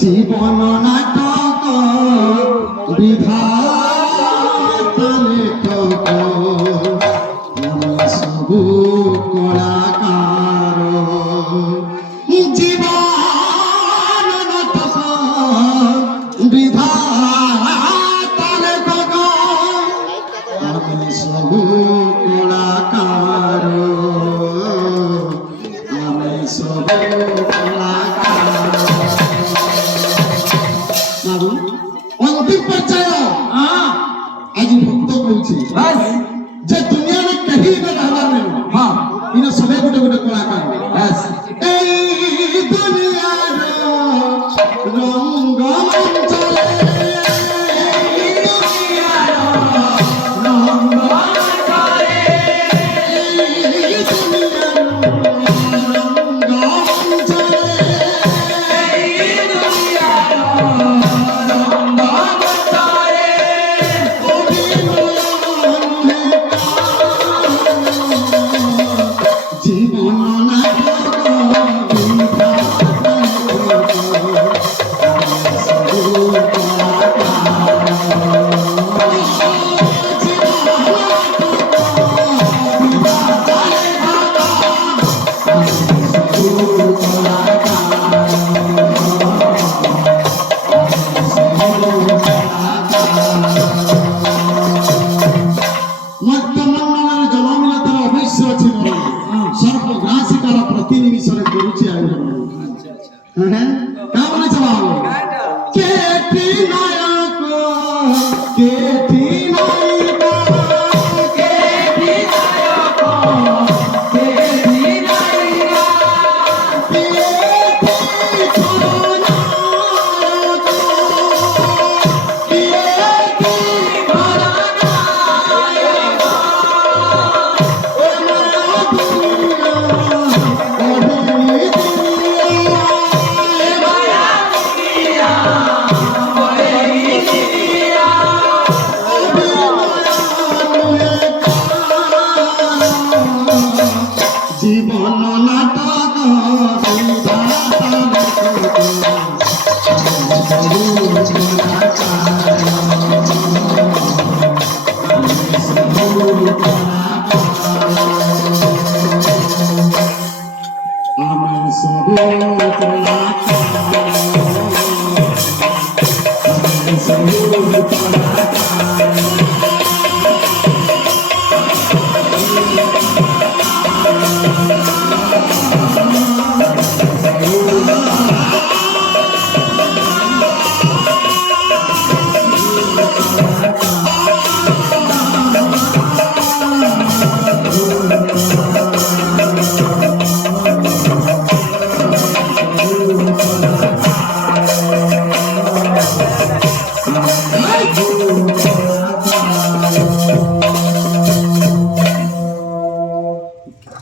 জীবন নাটক বিধাতা লেখক সবু কলাকার জীবন নাটক বিধাতা লেখক সবু কলাকার আমি সবু কলাকার अंतिम पर्याय आज भक्त कहूची जे दुनिया में कहीं न रहला नहीं हां इन सबे गोटे गोटे कलाकार बस ए दुनिया रो रंग मंचले ए दुनिया रो रंग मंचले ए दुनिया रो रंग मंचले I'm